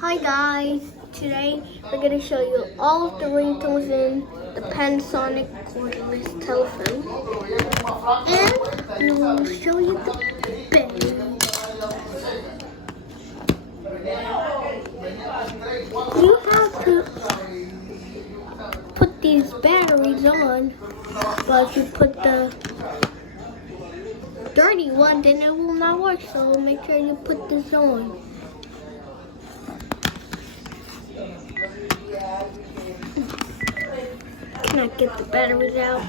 Hi guys, today we're going to show you all of the ringtones in the Panasonic cordless telephone, and we will show you the battery. You have to put these batteries on, but if you put the dirty one, then it will not work, so make sure you put this on. Cannot get the batteries out.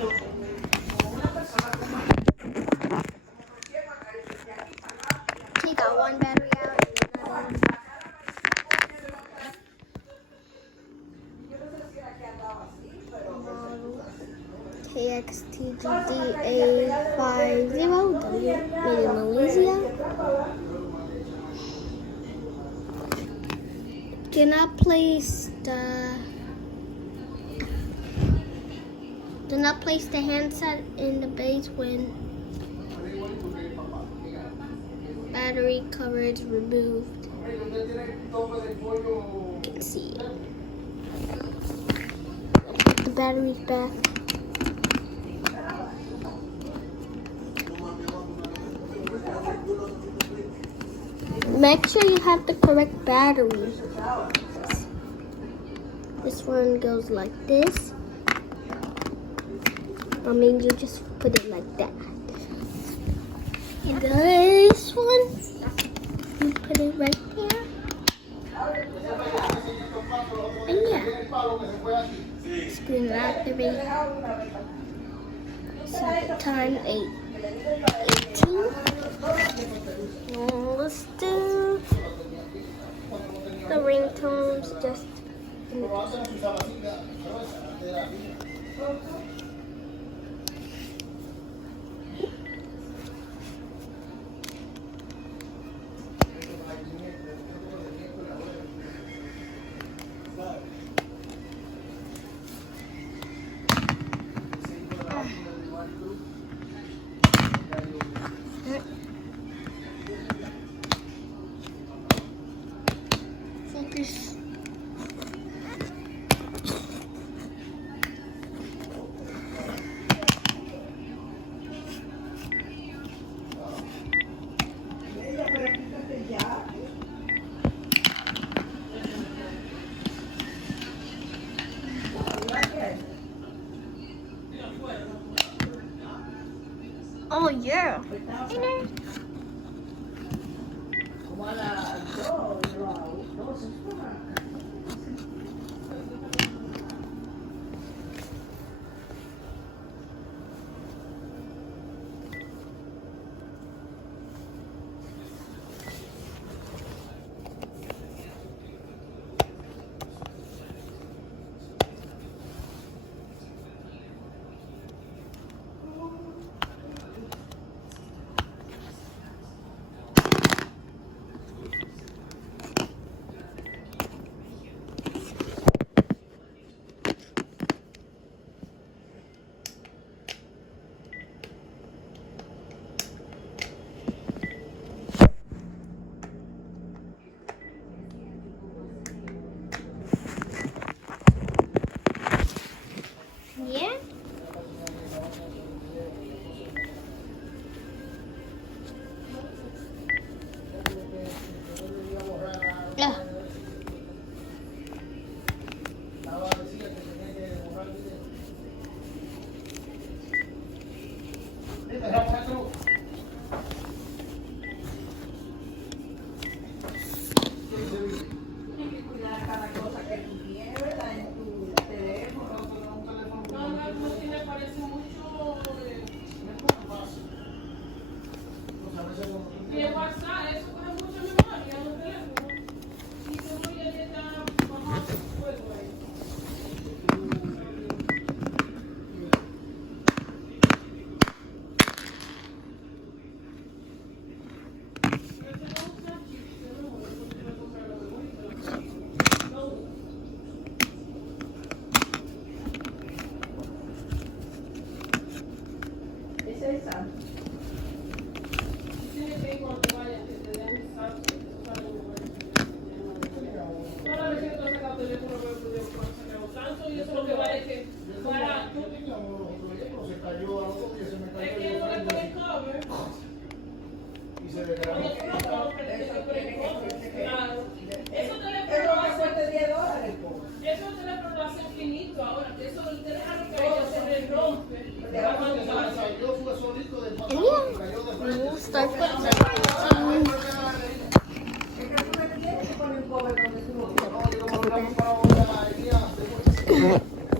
Take out one battery out and another one. KXTGDA50W, made in Malaysia. Do not place the handset in the base when battery cover is removed. You can see it. Put the batteries back. Make sure you have the correct battery. This one goes like this. I mean, you just put it like that. And this one, you put it right there. And yeah, screen activate. Set the time 8:18. Let's do the ringtones just in the focus. Oh yeah. Yeah. Yeah.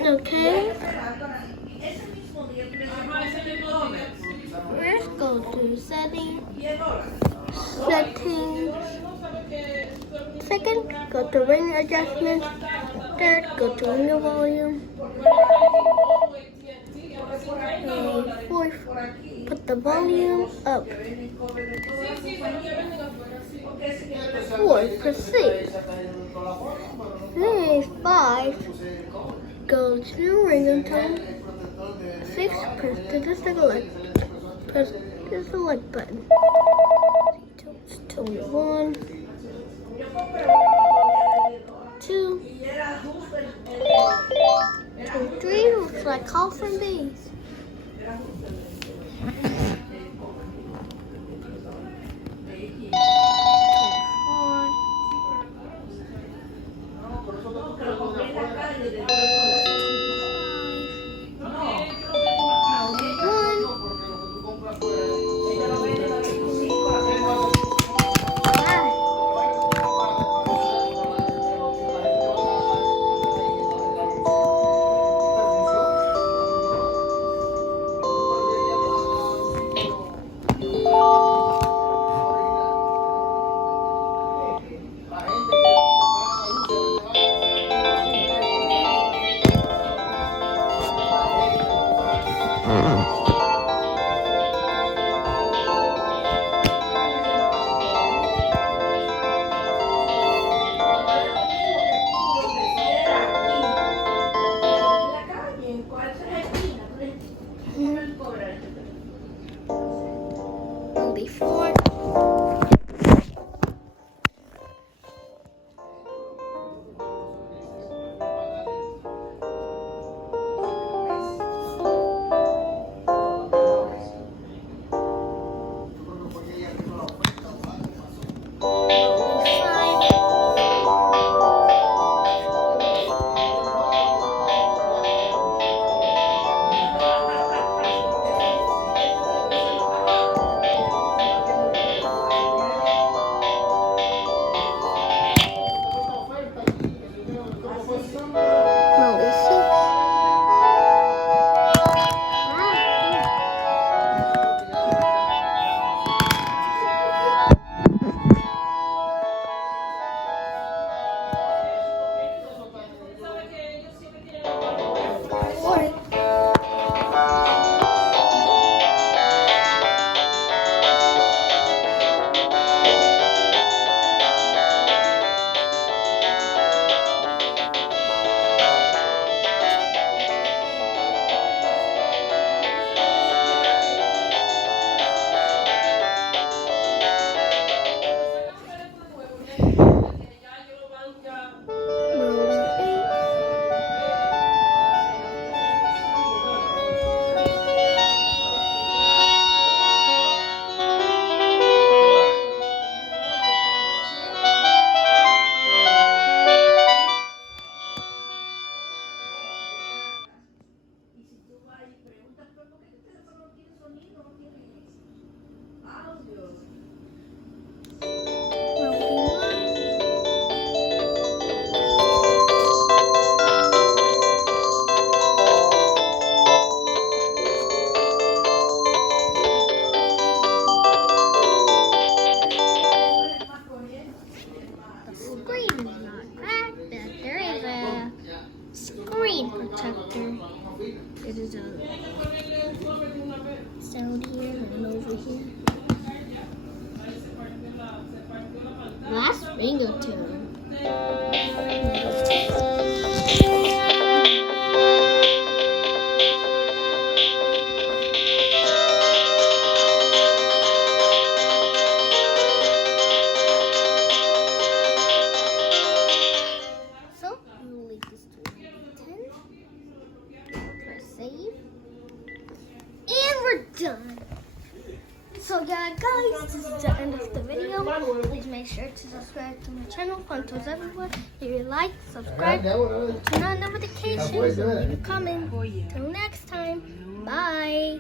Okay. Let's go to settings. Second, go to ring adjustment. Third, go to ring volume. And fourth, put the volume up. Fourth, proceed. Then 5, go to ringtone. 6, press the select button. Tone 1, 2, tone 3, looks like call from base. Only 4. Screen protector. It is a sound here and over here. Last ringtone. So you will leave this to 10. Press save. And we're done. So yeah guys, this is the end of the video. Please make sure to subscribe to my channel, Ringtones everywhere. Leave a like, subscribe, turn on notifications, and leave a comment. Till next time, bye.